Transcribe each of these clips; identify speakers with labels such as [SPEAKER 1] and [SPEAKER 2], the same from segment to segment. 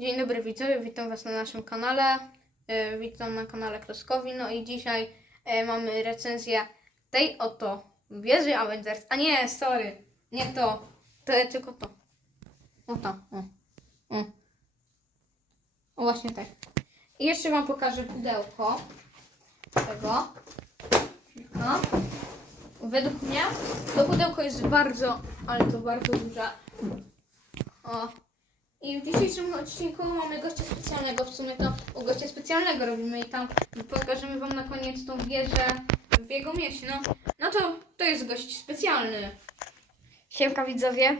[SPEAKER 1] Dzień dobry widzowie, witam Was na naszym kanale. E, Witam na kanale Kloskowi. No i dzisiaj e, mamy recenzję tej oto wieży Avengers. A nie, sorry, nie to. To jest tylko to. O to. O. O. o właśnie tak. I jeszcze Wam pokażę pudełko tego. No. Według mnie to pudełko jest bardzo, ale to bardzo duże. O, i w dzisiejszym odcinku mamy gościa specjalnego. W sumie to u gościa specjalnego robimy i tam pokażemy Wam na koniec tą wieżę w jego mieście. No, no to to jest gość specjalny.
[SPEAKER 2] Siemka widzowie.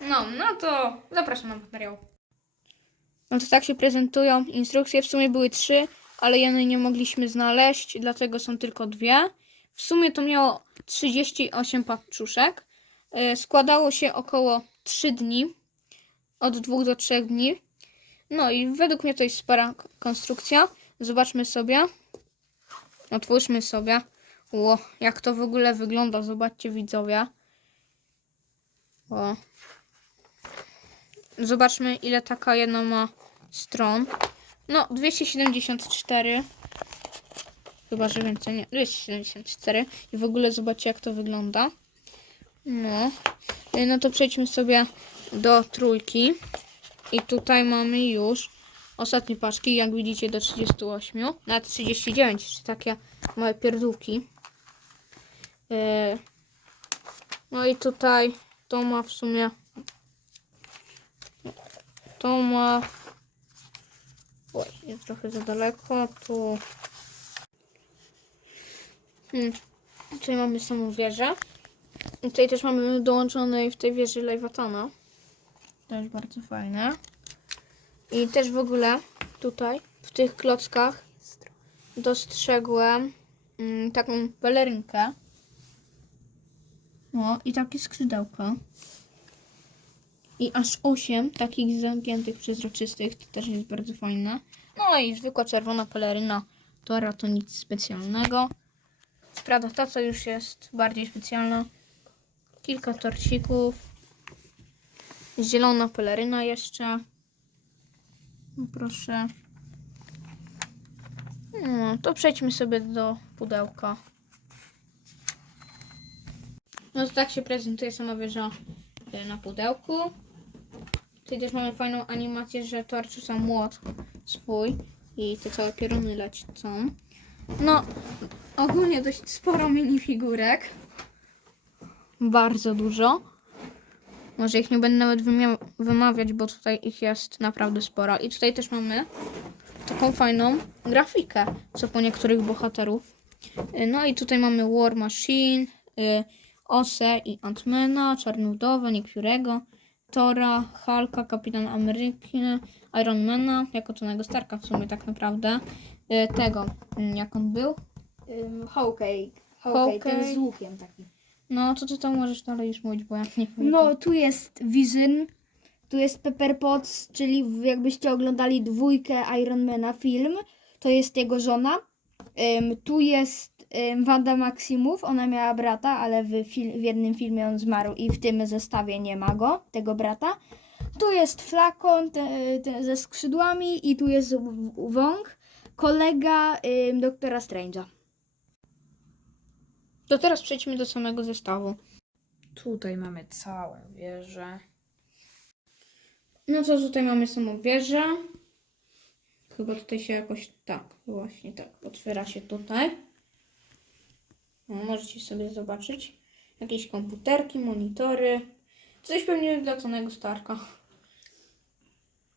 [SPEAKER 1] No, no to zapraszam na materiał. No to tak się prezentują instrukcje. W sumie były trzy, ale jednej nie mogliśmy znaleźć, dlatego są tylko dwie. W sumie to miało 38 paczuszek. Yy, Składało się około 3 dni. Od 2 do 3 dni. No i według mnie to jest spora konstrukcja. Zobaczmy sobie. Otwórzmy sobie. Ło, jak to w ogóle wygląda. Zobaczcie widzowie. O. Zobaczmy, ile taka jedna ma stron. No, 274. Chyba, że więcej nie. 274. I w ogóle zobaczcie, jak to wygląda. No. No to przejdźmy sobie do trójki. I tutaj mamy już ostatnie paczki, jak widzicie, do 38. Nawet 39, czy takie małe pierdółki. Y, No i tutaj to ma w sumie to ma. Oj, jest trochę za daleko. Tu. Hmm. Tutaj mamy samą wieżę. I tutaj też mamy dołączonej w tej wieży Lejwatana. Też bardzo fajne. I też w ogóle tutaj, w tych klockach, dostrzegłem mm, taką balerynkę. O, i takie skrzydełka. I aż 8 takich zamkniętych, przezroczystych, to też jest bardzo fajne. No i zwykła czerwona peleryna Tora to nic specjalnego. Prawda, ta co już jest bardziej specjalna. Kilka torcików. Zielona peleryna jeszcze. No proszę. No, to przejdźmy sobie do pudełka. No to tak się prezentuje sama wieża e, na pudełku. Tutaj też mamy fajną animację, że Thor rzuca młot swój i te całe pioruny lecą. No, ogólnie dość sporo minifigurek. Bardzo dużo. Może ich nie będę nawet wymawiać, bo tutaj ich jest naprawdę sporo. I tutaj też mamy taką fajną grafikę, co po niektórych bohaterów. Y, No i tutaj mamy War Machine, y, Osę i Antmana, Nick Fury'ego, Tora, Hulka, Kapitan Ameryki, Ironmana, jako Tonego Starka w sumie tak naprawdę. Y, Tego, jak on był.
[SPEAKER 2] Um. Hawkeye, Hawkeye. ten z łukiem taki.
[SPEAKER 1] No, to ty tam możesz dalej już mówić, bo ja nie wiem.
[SPEAKER 2] No, tu jest Vision, tu jest Pepper Potts, czyli w- jakbyście oglądali dwójkę Ironmana film, to jest jego żona. Tu jest um, Wanda Maximów, ona miała brata, ale w, fil- w jednym filmie on zmarł i w tym zestawie nie ma go, tego brata. Tu jest Flakon te, te, ze skrzydłami i tu jest W- Wong, kolega doktora Strange'a.
[SPEAKER 1] To teraz przejdźmy do samego zestawu.
[SPEAKER 3] Tutaj mamy całą wieżę.
[SPEAKER 1] No co tutaj mamy samą wieżę. Chyba tutaj się jakoś tak, właśnie tak, otwiera się tutaj. No, możecie sobie zobaczyć. Jakieś komputerki, monitory. Coś pewnie dla Tonego Starka.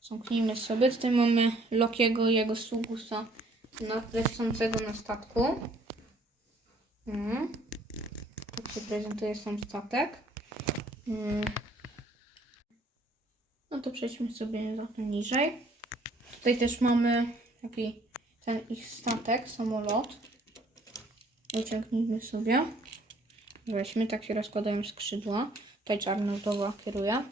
[SPEAKER 1] Zamknijmy sobie. Tutaj mamy Lokiego i jego sługusa na- lecącego na statku. Mhm. Prezentuje sam statek. Mhm. No to przejdźmy sobie trochę niżej. Tutaj też mamy taki ten ich statek, samolot. Wyciągnijmy sobie. Weźmy, tak się rozkładają skrzydła. Tutaj czarna wdowa kieruje.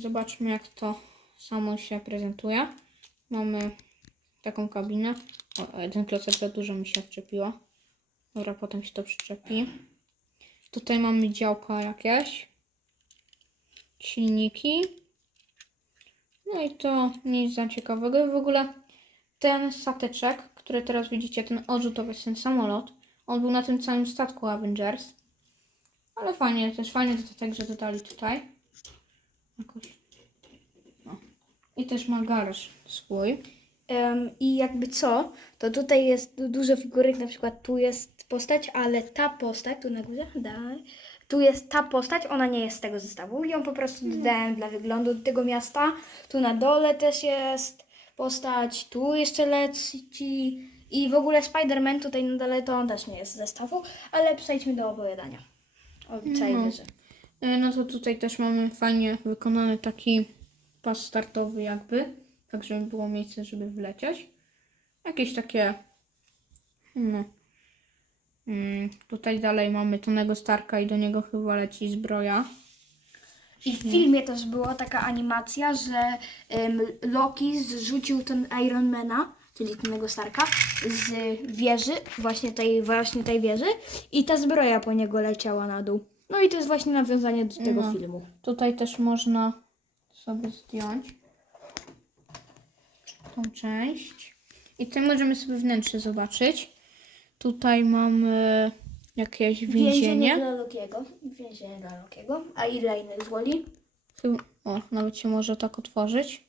[SPEAKER 1] Zobaczmy jak to samo się prezentuje. Mamy taką kabinę. O, jeden klocek za dużo mi się odczepiła. Dobra, potem się to przyczepi. Tutaj mamy działka jakieś. Silniki. No i to nic za ciekawego. W ogóle ten stateczek, który teraz widzicie, ten odrzut to jest ten samolot. On był na tym całym statku Avengers. Ale fajnie, też fajnie to także dodali tutaj. Jakoś. No. I też ma garaż swój.
[SPEAKER 2] Em, I jakby co, to tutaj jest du- dużo figurek, na przykład tu jest postać, ale ta postać, tu na górze, daj, tu jest ta postać, ona nie jest z tego zestawu. Ją po prostu dodałem dla wyglądu tego miasta. Tu na dole też jest postać, tu jeszcze leci i w ogóle Spider-Man tutaj na dole to on też nie jest z zestawu, ale przejdźmy do opowiadania. O całej
[SPEAKER 1] No.
[SPEAKER 2] wieży.
[SPEAKER 1] E, No to tutaj też mamy fajnie wykonany taki pas startowy jakby, tak żeby było miejsce, żeby wlecieć. Jakieś takie, no. Mm, tutaj dalej mamy Tonego Starka i do niego chyba leci zbroja.
[SPEAKER 2] I w filmie też była taka animacja, że em, Loki zrzucił ten Ironmana, czyli tego Starka, z wieży, właśnie tej, właśnie tej wieży i ta zbroja po niego leciała na dół. No i to jest właśnie nawiązanie do tego
[SPEAKER 1] No.
[SPEAKER 2] filmu.
[SPEAKER 1] Tutaj też można sobie zdjąć tą część. I tutaj możemy sobie wnętrze zobaczyć. Tutaj mamy jakieś więzienie.
[SPEAKER 2] dla Lokiego. Więzienie dla Lokiego. A ile innych?
[SPEAKER 1] Chyba- O, nawet się może tak otworzyć.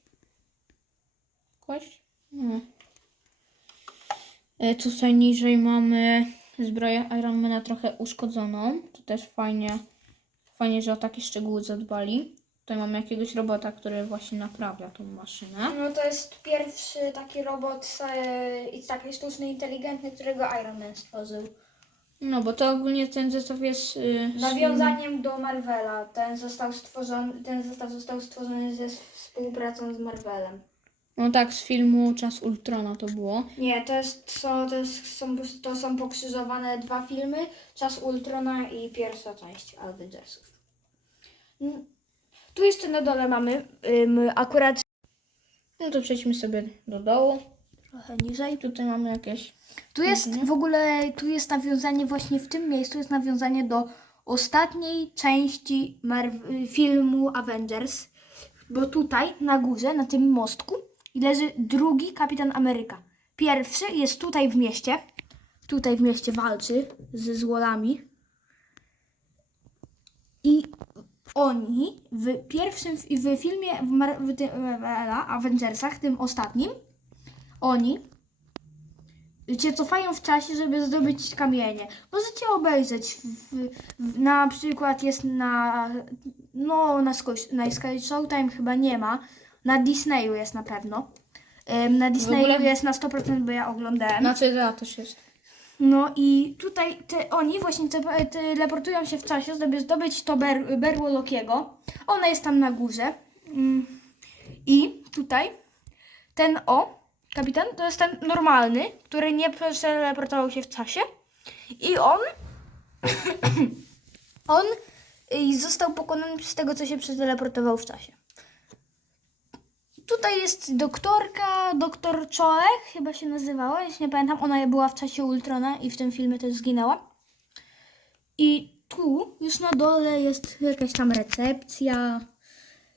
[SPEAKER 1] Jakoś? No. Tutaj niżej mamy zbroję Ironmana trochę uszkodzoną. To też fajnie, fajnie, że o takie szczegóły zadbali. Tutaj mamy jakiegoś robota, który właśnie naprawia tą maszynę.
[SPEAKER 2] No to jest pierwszy taki robot e, i taki sztuczny, inteligentny, którego Iron Man stworzył.
[SPEAKER 1] No, bo to ogólnie ten zestaw jest... y, z
[SPEAKER 2] Nawiązaniem do Marvela. Ten został stworzony, ten zestaw został stworzony ze współpracą z Marvelem.
[SPEAKER 1] No tak, z filmu Czas Ultrona to było.
[SPEAKER 2] Nie, to, jest, są, to, jest, są, to są pokrzyżowane dwa filmy. Czas Ultrona i pierwsza część Avengersów. Mm, Tu jeszcze na dole mamy ym, akurat
[SPEAKER 1] No to przejdźmy sobie do dołu.
[SPEAKER 2] trochę niżej.
[SPEAKER 1] Tutaj mamy jakieś...
[SPEAKER 2] Tu jest w ogóle, tu jest nawiązanie właśnie w tym miejscu, jest nawiązanie do ostatniej części filmu Avengers, bo tutaj na górze, na tym mostku leży drugi Kapitan Ameryka. Pierwszy jest tutaj w mieście, tutaj w mieście walczy ze złolami i oni w pierwszym, w filmie w, Mar- w Avengersach, tym ostatnim, oni cię cofają w czasie, żeby zdobyć kamienie. Możecie obejrzeć. W, w, na przykład jest na. No, na, Sko- na Sky Showtime chyba nie ma. Na Disneyu jest na pewno. Na Disneyu
[SPEAKER 1] ogóle-
[SPEAKER 2] jest na 100%, bo ja oglądałem.
[SPEAKER 1] Na CDA też jest.
[SPEAKER 2] No i tutaj te, oni właśnie te, teleportują się w czasie, żeby zdobyć to ber, berło Lokiego. Ona jest tam na górze. Mm. I tutaj ten o, kapitan, to jest ten normalny, który nie przeteleportował się w czasie. I on, on y, został pokonany przez tego, co się przeteleportował w czasie. Tutaj jest doktorka, doktor Czoech, chyba się nazywała, jeśli nie pamiętam. Ona była w czasie Ultrona i w tym filmie też zginęła. I tu już na dole jest jakaś tam recepcja.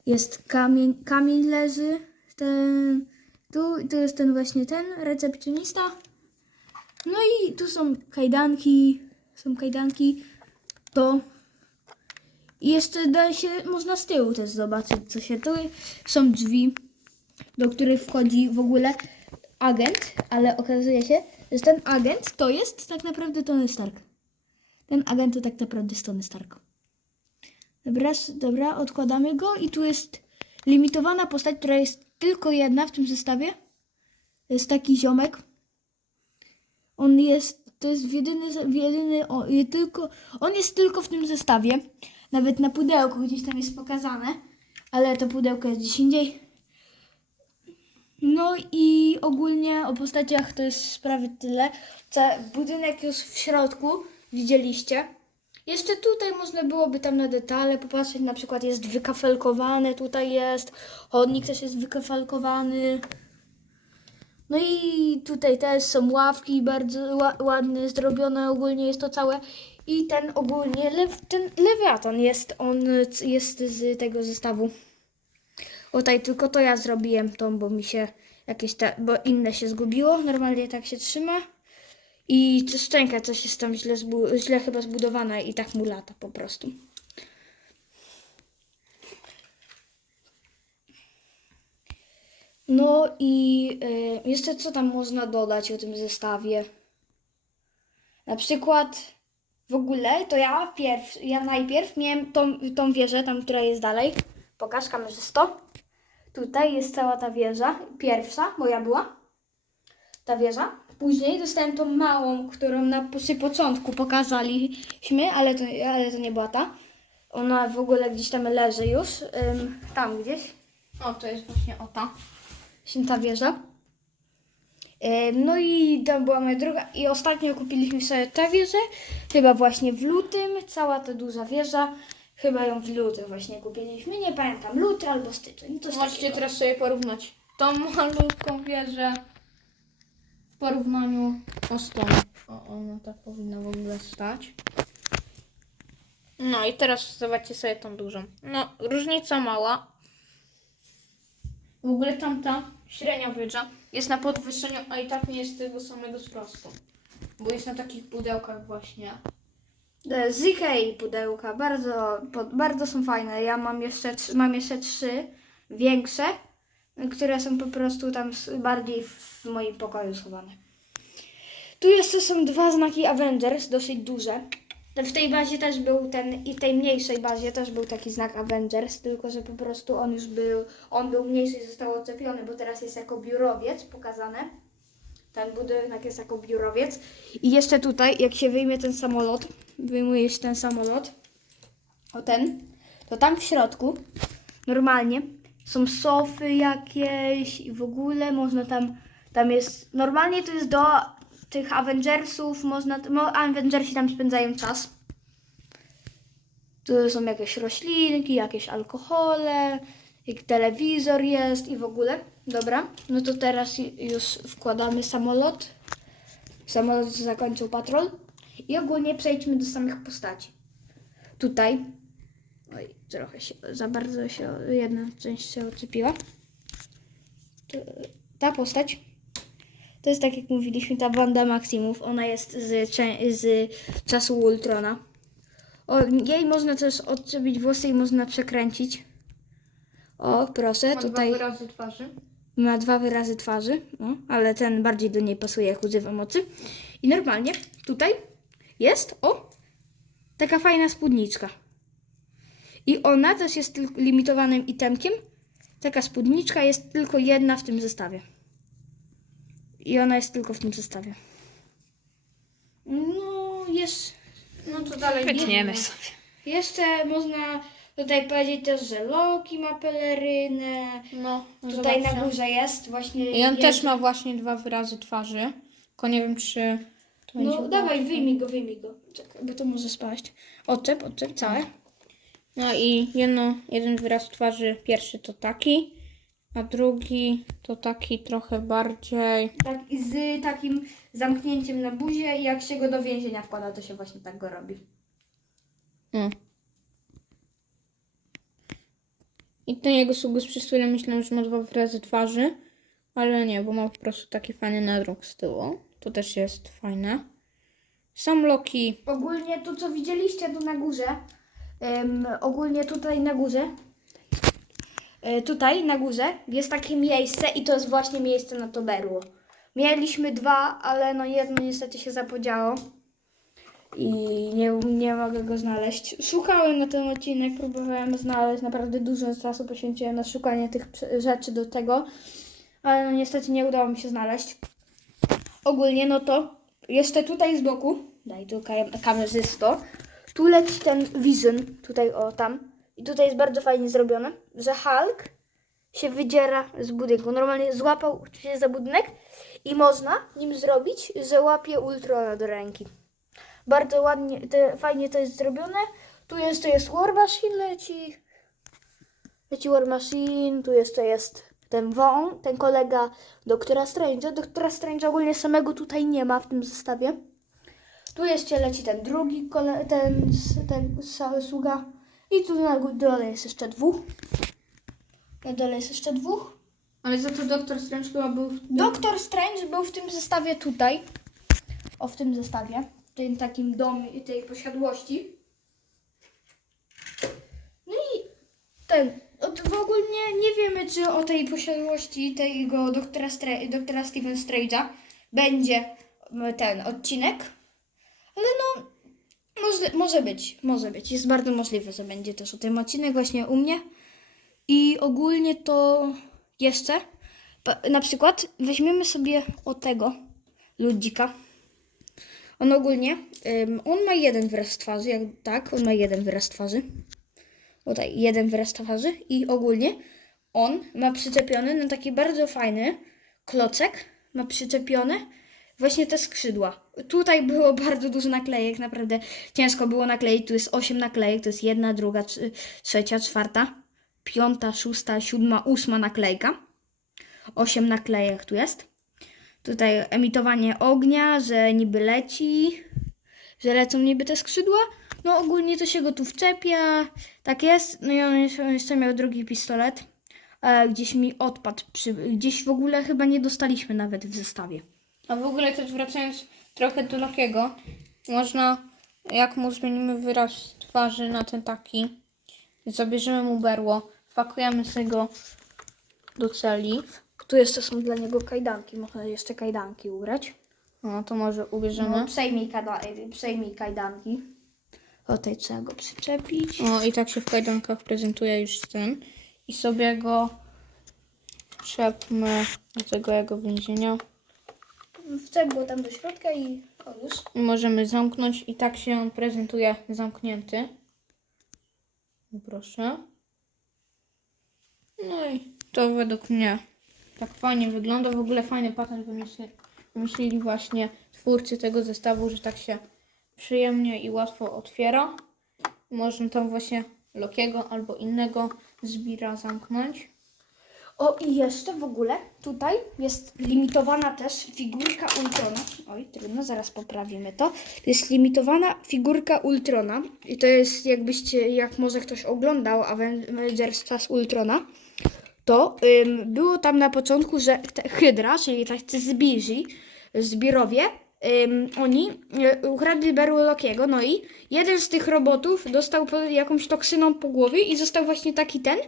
[SPEAKER 2] Jest kamień, kamień leży. Ten, tu, tu jest ten właśnie ten recepcjonista. No i tu są kajdanki. Są kajdanki. To i jeszcze da się, można z tyłu też zobaczyć, co się tu. Są drzwi, do których wchodzi w ogóle agent, ale okazuje się, że ten agent to jest tak naprawdę Tony Stark. Ten agent to tak naprawdę jest Tony Stark. Dobra, dobra, odkładamy go i tu jest limitowana postać, która jest tylko jedna w tym zestawie. To jest taki ziomek. On jest, to jest jedyny, jedyny o, je tylko, on jest tylko w tym zestawie. Nawet na pudełku gdzieś tam jest pokazane, ale to pudełko jest gdzieś indziej. No i ogólnie o postaciach to jest prawie tyle. Ca- budynek już w środku widzieliście. Jeszcze tutaj można byłoby tam na detale popatrzeć, na przykład jest wykafelkowane, tutaj jest, chodnik też jest wykafelkowany. No i tutaj też są ławki bardzo ła- ładnie zrobione, ogólnie jest to całe. I ten ogólnie, lew, ten lewiatan jest, on jest z tego zestawu. Tutaj tylko to ja zrobiłem tą, bo mi się jakieś te, bo inne się zgubiło. Normalnie tak się trzyma. I szczęka coś jest tam źle, źle chyba zbudowana i tak mu lata po prostu. No i y, jeszcze co tam można dodać o tym zestawie? Na przykład w ogóle to ja pierw, ja najpierw miałem tą, tą wieżę, tam która jest dalej. Pokaż kamerzysto. Tutaj jest cała ta wieża. Pierwsza moja była. Ta wieża. Później dostałem tą małą, którą na początku pokazaliśmy, ale to, ale to nie była ta. Ona w ogóle gdzieś tam leży już. Ym, tam gdzieś.
[SPEAKER 1] O, to jest właśnie o ta.
[SPEAKER 2] Właśnie ta wieża. Ym, No i to była moja druga. I ostatnio kupiliśmy sobie tę wieżę. Chyba właśnie w lutym. Cała ta duża wieża. Chyba ją w lutym właśnie kupiliśmy. Nie pamiętam, luty albo styczeń. Coś
[SPEAKER 1] Możecie
[SPEAKER 2] takiego.
[SPEAKER 1] teraz sobie porównać tą malutką wieżę w porównaniu z tą. O, ona tak powinna w ogóle stać. No i teraz zobaczcie sobie tą dużą. No, różnica mała. W ogóle tamta średnia wieża jest na podwyższeniu, a i tak nie jest tego samego wzrostu. Bo jest na takich pudełkach właśnie.
[SPEAKER 2] E, Z Ikei pudełka, bardzo, bardzo są fajne. Ja mam jeszcze, mam jeszcze trzy większe, które są po prostu tam bardziej w moim pokoju schowane. Tu jeszcze są dwa znaki Avengers, dosyć duże. W tej bazie też był ten, i tej mniejszej bazie też był taki znak Avengers, tylko że po prostu on już był, on był mniejszy i został odczepiony, bo teraz jest jako biurowiec pokazane. Ten budynek jest jako biurowiec. I jeszcze tutaj, jak się wyjmie ten samolot, wyjmuje się ten samolot, o ten, to tam w środku normalnie są sofy jakieś i w ogóle można tam, tam jest, normalnie to jest do tych Avengersów, można, mo, Avengersi tam spędzają czas. Tu są jakieś roślinki, jakieś alkohole, jak telewizor jest i w ogóle. Dobra, no to teraz już wkładamy samolot. Samolot zakończył patrol. I ogólnie przejdźmy do samych postaci. Tutaj. Oj, trochę się, za bardzo się, jedna część się odczepiła. Ta postać. To jest tak jak mówiliśmy, ta Wanda Maximów. Ona jest z, z czasu Ultrona. O, jej można też odczepić włosy i można przekręcić. O, proszę,
[SPEAKER 1] Ma
[SPEAKER 2] tutaj
[SPEAKER 1] dwa wyrazy twarzy.
[SPEAKER 2] Ma dwa wyrazy twarzy, no, ale ten bardziej do niej pasuje, jak używa mocy. I normalnie tutaj jest, o, taka fajna spódniczka. I ona też jest limitowanym itemkiem. Taka spódniczka jest tylko jedna w tym zestawie. I ona jest tylko w tym zestawie. No, jest.
[SPEAKER 1] No to dalej.
[SPEAKER 3] Wytniemy
[SPEAKER 1] nie-
[SPEAKER 3] sobie.
[SPEAKER 2] Jeszcze można tutaj powiedzieć też, że Loki ma pelerynę.
[SPEAKER 1] No,
[SPEAKER 2] Tutaj na
[SPEAKER 1] zobaczcie.
[SPEAKER 2] górze jest właśnie.
[SPEAKER 1] I on
[SPEAKER 2] jest-
[SPEAKER 1] też ma właśnie dwa wyrazy twarzy. Tylko nie wiem, czy to
[SPEAKER 2] No
[SPEAKER 1] będzie
[SPEAKER 2] dawaj,
[SPEAKER 1] łatwe.
[SPEAKER 2] wyjmij go, wyjmij go. Czekaj, bo to może spaść. Odczep, odczep, całe.
[SPEAKER 1] No i jedno, jeden wyraz twarzy, pierwszy to taki, a drugi to taki trochę bardziej.
[SPEAKER 2] Tak, i z takim zamknięciem na buzie i jak się go do więzienia wkłada, to się właśnie tak go robi.
[SPEAKER 1] Mm. I ten jego sługus przez chwilę myślałem, że ma dwa wyrazy twarzy, ale nie, bo ma po prostu taki fajny nadruk z tyłu. To też jest fajne. Sam Loki.
[SPEAKER 2] Ogólnie to, co widzieliście tu na górze, em, ogólnie tutaj na górze, e, tutaj na górze jest takie miejsce i to jest właśnie miejsce na to berło. Mieliśmy dwa, ale no jedno niestety się zapodziało i nie, nie mogę go znaleźć. Szukałem na ten odcinek, próbowałem znaleźć, naprawdę dużo czasu poświęciłem na szukanie tych rzeczy do tego, ale no niestety nie udało mi się znaleźć. Ogólnie no to jeszcze tutaj z boku, daj tu kam- kamerzysto, tu leci ten Vision, tutaj o tam i tutaj jest bardzo fajnie zrobione, że Hulk się wydziera z budynku. Normalnie złapał się za budynek i można nim zrobić, że łapie Ultrona do ręki. Bardzo ładnie, te, fajnie to jest zrobione. Tu jeszcze jest War Machine leci. Leci War Machine, tu jeszcze jest ten Wong, ten kolega Doktora Strange'a. Doktora Strange'a ogólnie samego tutaj nie ma w tym zestawie. Tu jeszcze leci ten drugi, kole, ten, ten cały sługa. I tu na dole jest jeszcze dwóch. Na dole jest jeszcze dwóch.
[SPEAKER 1] Ale za to Doktor Strange chyba był... w-
[SPEAKER 2] Doktor Strange był w tym zestawie tutaj. O, w tym zestawie. Tym takim domie, tej posiadłości. No i ten. Od, w ogóle nie wiemy, czy o tej posiadłości tego doktora, Stra- doktora Steven Strange'a będzie ten odcinek. Ale no, może, może być, może być. Jest bardzo możliwe, że będzie też o tym odcinek właśnie u mnie. I ogólnie to jeszcze, na przykład weźmiemy sobie o tego ludzika. On ogólnie, ym, on ma jeden wyraz twarzy, jak, tak, on ma jeden wyraz twarzy. Tutaj jeden wyraz twarzy i ogólnie on ma przyczepiony na taki bardzo fajny klocek, ma przyczepione właśnie te skrzydła. Tutaj było bardzo dużo naklejek, naprawdę ciężko było nakleić. Tu jest 8 naklejek, to jest jedna, druga, trzy, trzecia, czwarta, piąta, szósta, siódma, ósma naklejka. 8 naklejek tu jest. Tutaj emitowanie ognia, że niby leci, że lecą niby te skrzydła. No ogólnie to się go tu wczepia, tak jest. No i on jeszcze, miał drugi pistolet. E, gdzieś mi odpadł, przy, gdzieś w ogóle chyba nie dostaliśmy nawet w zestawie.
[SPEAKER 1] A w ogóle też wracając trochę do Lokiego, można, jak mu zmienimy wyraz twarzy na ten taki, zabierzemy mu berło, wpakujemy sobie go do celi.
[SPEAKER 2] Tu jeszcze są dla niego kajdanki, można jeszcze kajdanki ubrać.
[SPEAKER 1] No to może ubierzemy.
[SPEAKER 2] No, przejmij, kada, przejmij kajdanki. O tej trzeba go przyczepić.
[SPEAKER 1] O, i tak się w kajdankach prezentuje już ten. I sobie go przepmy do tego jego więzienia.
[SPEAKER 2] Wczep go tam do środka i o już.
[SPEAKER 1] I możemy zamknąć i tak się on prezentuje zamknięty. Proszę. No i to według mnie tak fajnie wygląda. W ogóle fajny patent wymyśli, wymyślili właśnie twórcy tego zestawu, że tak się przyjemnie i łatwo otwiera. Można tam właśnie Lokiego albo innego zbira zamknąć.
[SPEAKER 2] O i jeszcze w ogóle tutaj jest limitowana też figurka Ultrona. Oj, trudno, zaraz poprawimy to. Jest limitowana figurka Ultrona i to jest jakbyście, jak może ktoś oglądał Avengers Czas Ultrona, to ym, było tam na początku, że te Hydra, czyli tacy zbirzy, zbirowie, ym, oni y, ukradli berło Lokiego, no i jeden z tych robotów dostał po, jakąś toksyną po głowie i został właśnie taki ten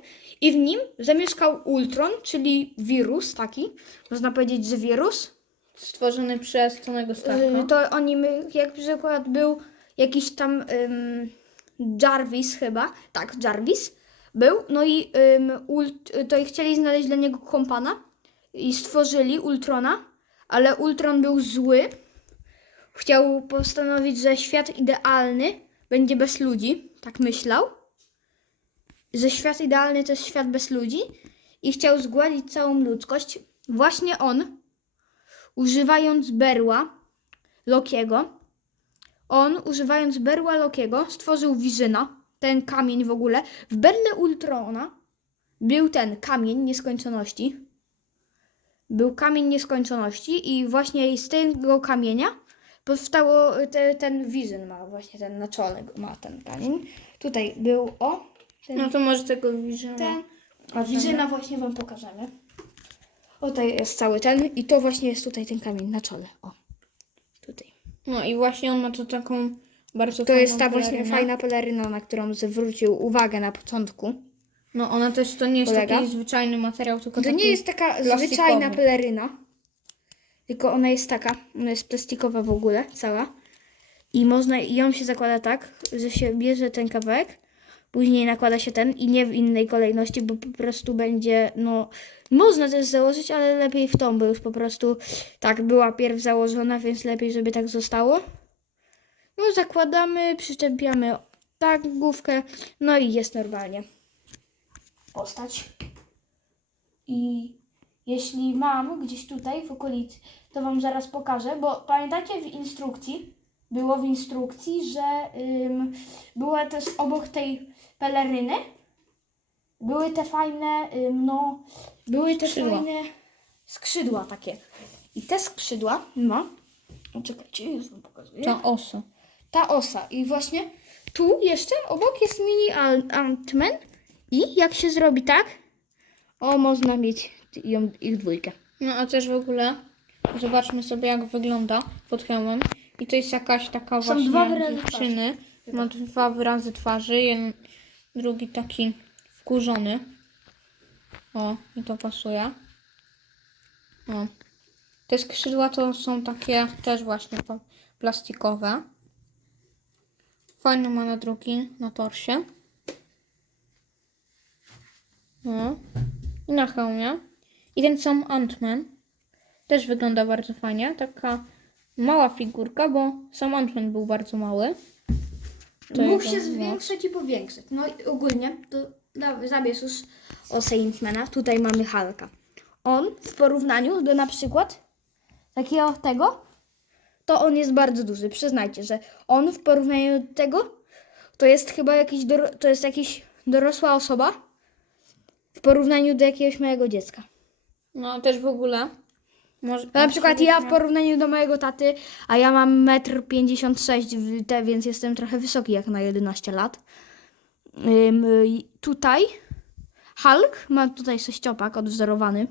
[SPEAKER 2] i w nim zamieszkał Ultron, czyli wirus taki, można powiedzieć, że wirus.
[SPEAKER 1] Stworzony przez Tonego Starka.
[SPEAKER 2] Y, To o nim y, jak przykład był jakiś tam ym, Jarvis chyba, tak, Jarvis był, no i ym, ult, to i chcieli znaleźć dla niego kompana i stworzyli Ultrona, ale Ultron był zły. Chciał postanowić, że świat idealny będzie bez ludzi, tak myślał. Że świat idealny to jest świat bez ludzi i chciał zgładzić całą ludzkość. Właśnie on, używając berła, Lokiego. On, używając berła Lokiego, stworzył Wizyna, ten kamień w ogóle. W berle Ultrona był ten kamień nieskończoności. Był kamień nieskończoności i właśnie z tego kamienia powstało te, ten Wizyn ma właśnie ten na czole ma ten kamień. Tutaj był o ten,
[SPEAKER 1] No to może tego Visiona.
[SPEAKER 2] ten a Wizyna właśnie wam pokażemy. O, tutaj jest cały ten i to właśnie jest tutaj ten kamień na czole. O, tutaj.
[SPEAKER 1] No i właśnie on ma tu taką bardzo
[SPEAKER 2] To
[SPEAKER 1] fajną
[SPEAKER 2] jest ta właśnie
[SPEAKER 1] pelerynę.
[SPEAKER 2] fajna peleryna, na którą zwrócił uwagę na początku.
[SPEAKER 1] No ona też to nie jest
[SPEAKER 2] Polega?
[SPEAKER 1] taki zwyczajny materiał, tylko
[SPEAKER 2] To
[SPEAKER 1] taki...
[SPEAKER 2] nie jest taka
[SPEAKER 1] plastikowy.
[SPEAKER 2] zwyczajna peleryna, tylko ona jest taka, ona jest plastikowa w ogóle, cała. I można, i ją się zakłada tak, że się bierze ten kawałek, później nakłada się ten i nie w innej kolejności, bo po prostu będzie, no, można też założyć, ale lepiej w tą, bo już po prostu tak była pierw założona, więc lepiej, żeby tak zostało. No, zakładamy, przyczepiamy tak główkę, no i jest normalnie postać. I jeśli mam gdzieś tutaj w okolicy, to Wam zaraz pokażę, bo pamiętacie w instrukcji, było w instrukcji, że ym, była też obok tej peleryny, były te fajne, ym, no, były te
[SPEAKER 1] Skrzydła.
[SPEAKER 2] fajne skrzydła takie. I te skrzydła ma, o, czekajcie, już Wam pokazuję
[SPEAKER 1] Ta osa.
[SPEAKER 2] Ta osa. I właśnie tu jeszcze obok jest mini Ant-Man. I jak się zrobi tak, O, można mieć ją, ich dwójkę.
[SPEAKER 1] No a też w ogóle zobaczmy sobie jak wygląda pod hełmem. I to jest jakaś taka
[SPEAKER 2] Są
[SPEAKER 1] właśnie
[SPEAKER 2] dwa wyrazy
[SPEAKER 1] dziewczyny. Ma dwa wyrazy twarzy. Jeden, drugi taki wkurzony. O, i to pasuje. O. Te skrzydła to są takie też właśnie plastikowe. Fajny ma na drugi, na torsie. No. I na hełmie. I ten sam Ant-Man też wygląda bardzo fajnie. Taka mała figurka, bo sam Ant-Man był bardzo mały. To
[SPEAKER 2] Mógł się
[SPEAKER 1] moc.
[SPEAKER 2] zwiększyć i powiększyć. No i ogólnie, to da- zabierz już o Saintmana. Tutaj mamy Halka. On w porównaniu do na przykład takiego tego, to on jest bardzo duży. Przyznajcie, że on w porównaniu do tego, to jest chyba jakiś, to jest jakiś dorosła osoba w porównaniu do jakiegoś małego dziecka.
[SPEAKER 1] No też w ogóle. Może,
[SPEAKER 2] To na przykład ja w porównaniu do mojego taty, a ja mam 1,56 m, więc jestem trochę wysoki jak na 11 lat. Ym, tutaj Hulk ma tutaj sześciopak odwzorowany.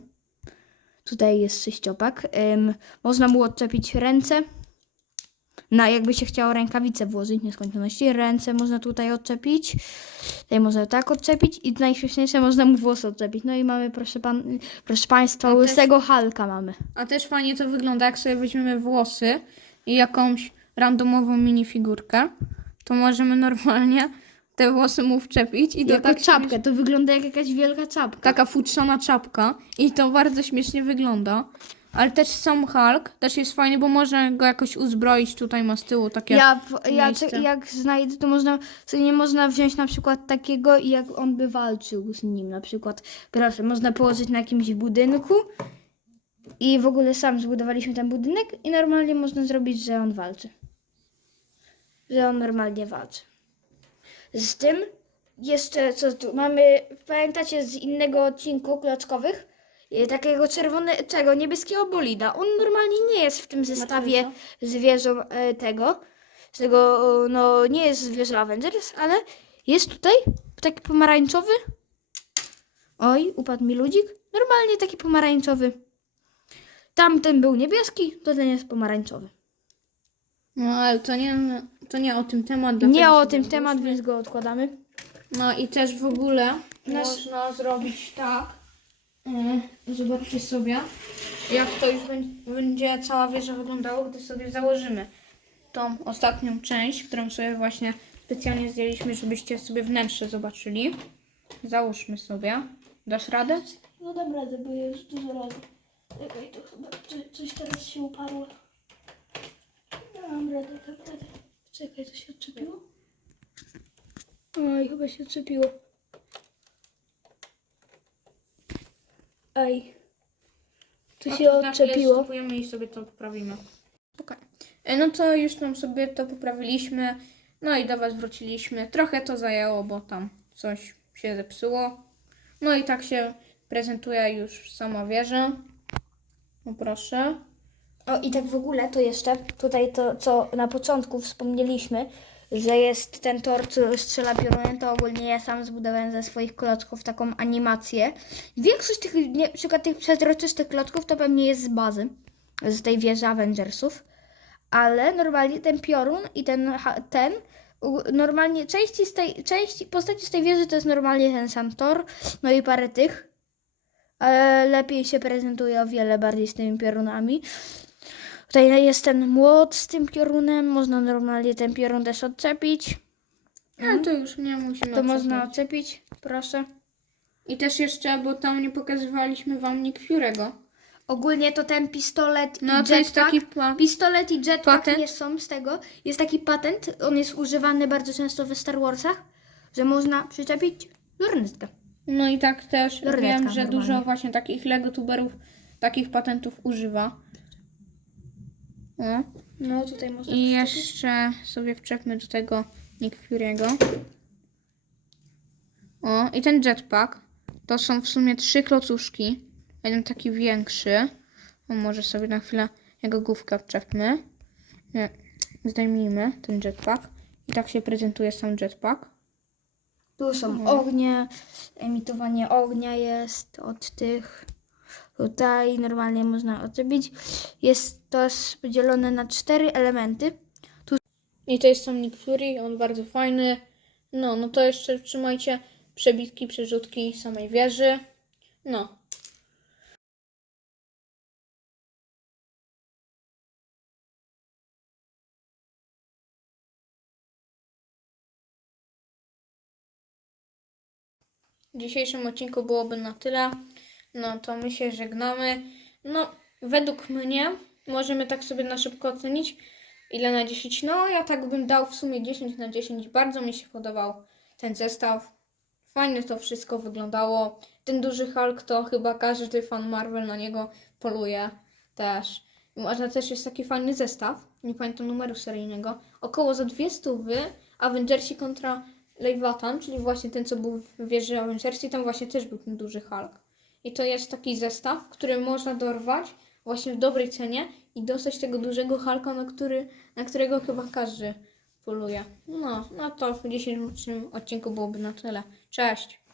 [SPEAKER 2] Tutaj jest sześciopak. Ym, można mu odczepić ręce. Na jakby się chciało rękawice włożyć nieskończoności. Ręce można tutaj odczepić. Tutaj można tak odczepić i najśmieszniejsze można mu włosy odczepić. No i mamy proszę, pan, proszę Państwa,
[SPEAKER 1] też-
[SPEAKER 2] łysego Hulka mamy.
[SPEAKER 1] A też fajnie to wygląda, jak sobie weźmiemy włosy i jakąś randomową minifigurkę, to możemy normalnie te włosy mu wczepić i to
[SPEAKER 2] Jako
[SPEAKER 1] tak
[SPEAKER 2] czapkę, to wygląda jak jakaś wielka czapka.
[SPEAKER 1] taka futrzana czapka i to bardzo śmiesznie wygląda. Ale też sam Hulk też jest fajny, bo można go jakoś uzbroić. Tutaj ma z tyłu takie.
[SPEAKER 2] Ja, w- ja
[SPEAKER 1] miejsce.
[SPEAKER 2] jak znajdę, to można, sobie nie można wziąć na przykład takiego i jak on by walczył z nim na przykład. Proszę, można położyć na jakimś budynku i w ogóle sam zbudowaliśmy ten budynek i normalnie można zrobić, że on walczy. Że on normalnie walczy. Z tym jeszcze co tu mamy, pamiętacie z innego odcinku klockowych? E, Takiego czerwonego, niebieskiego bolida. On normalnie nie jest w tym zestawie zwierzą e, tego. Z tego, no nie jest zwierzę Avengers, ale jest tutaj taki pomarańczowy. Oj, upadł mi ludzik. Normalnie taki pomarańczowy. Tamten był niebieski, to ten jest pomarańczowy.
[SPEAKER 1] No ale to nie, to nie o tym temat.
[SPEAKER 2] Nie o tym temat, więc go odkładamy.
[SPEAKER 1] No i też w ogóle
[SPEAKER 2] Nasz-
[SPEAKER 1] można zrobić tak. Mm, Zobaczcie sobie, jak to już bę- będzie cała wieża wyglądało, gdy sobie założymy tą ostatnią część, którą sobie właśnie specjalnie zdjęliśmy, żebyście sobie wnętrze zobaczyli. Załóżmy sobie. Dasz radę?
[SPEAKER 2] No dam radę, bo jest dużo razy. Czekaj, to chyba coś teraz się uparło. Dam radę, dam radę. Czekaj, to się odczepiło? Oj, chyba się odczepiło. Ej. To
[SPEAKER 1] No
[SPEAKER 2] się
[SPEAKER 1] chwilę
[SPEAKER 2] odczepiło.
[SPEAKER 1] stopujemy i sobie to poprawimy. Okej. E, No to już tam sobie to poprawiliśmy. No i do Was wróciliśmy. Trochę to zajęło, bo tam coś się zepsuło. No i tak się prezentuje już sama wieża. No proszę.
[SPEAKER 2] O i tak w ogóle to jeszcze tutaj to, co na początku wspomnieliśmy, że jest ten tor, co strzela piorunem, to ogólnie ja sam zbudowałem ze swoich klocków taką animację. Większość tych, nie, przykład tych przezroczystych klocków to pewnie jest z bazy, z tej wieży Avengersów, ale normalnie ten piorun i ten, ten normalnie części z tej, części, postaci z tej wieży to jest normalnie ten sam tor, no i parę tych, ale lepiej się prezentuje o wiele bardziej z tymi piorunami. Tutaj jest ten młot z tym piorunem, można normalnie ten piorun też odczepić.
[SPEAKER 1] Ale to już nie musimy
[SPEAKER 2] To można
[SPEAKER 1] odczepiać.
[SPEAKER 2] odczepić, proszę.
[SPEAKER 1] I też jeszcze, bo tam nie pokazywaliśmy Wam Nick Fury'ego.
[SPEAKER 2] Ogólnie to ten pistolet i
[SPEAKER 1] No to jest
[SPEAKER 2] jetpack.
[SPEAKER 1] taki.
[SPEAKER 2] Pistolet i jetpack
[SPEAKER 1] Patent?
[SPEAKER 2] nie są z tego. Jest taki patent, on jest używany bardzo często we Star Warsach, że można przyczepić lornetkę.
[SPEAKER 1] No i tak też
[SPEAKER 2] Lornetka
[SPEAKER 1] wiem, że
[SPEAKER 2] normalnie.
[SPEAKER 1] dużo właśnie takich legotuberów takich patentów używa. O.
[SPEAKER 2] No tutaj można
[SPEAKER 1] I jeszcze sobie wczepmy do tego Nick Fury'ego. O, i ten jetpack. To są w sumie trzy klocuszki. Jeden taki większy. O, może sobie na chwilę jego główkę wczepmy. Nie, Zdejmijmy ten jetpack. I tak się prezentuje sam jetpack.
[SPEAKER 2] Tu są
[SPEAKER 1] Mhm.
[SPEAKER 2] ognie, emitowanie ognia jest od tych. Tutaj normalnie można odrobić. Jest to podzielone na cztery elementy.
[SPEAKER 1] I to jest Sonic Fury, on bardzo fajny. No, no to jeszcze trzymajcie przebitki, przerzutki samej wieży. No. W dzisiejszym odcinku byłoby na tyle. No to my się żegnamy. No, według mnie możemy tak sobie na szybko ocenić. Ile na 10? No, ja tak bym dał w sumie 10 na 10. Bardzo mi się podobał ten zestaw. Fajnie to wszystko wyglądało. Ten duży Hulk to chyba każdy fan Marvel na niego poluje też. To też jest taki fajny zestaw. Nie pamiętam numeru seryjnego. Około za dwie stówy Avengersi kontra Leviathan, czyli właśnie ten, co był w wieży Avengersi. Tam właśnie też był ten duży Hulk. I to jest taki zestaw, który można dorwać właśnie w dobrej cenie i dostać tego dużego Hulka, na, który, na którego chyba każdy poluje. No, no to w dzisiejszym odcinku byłoby na tyle. Cześć!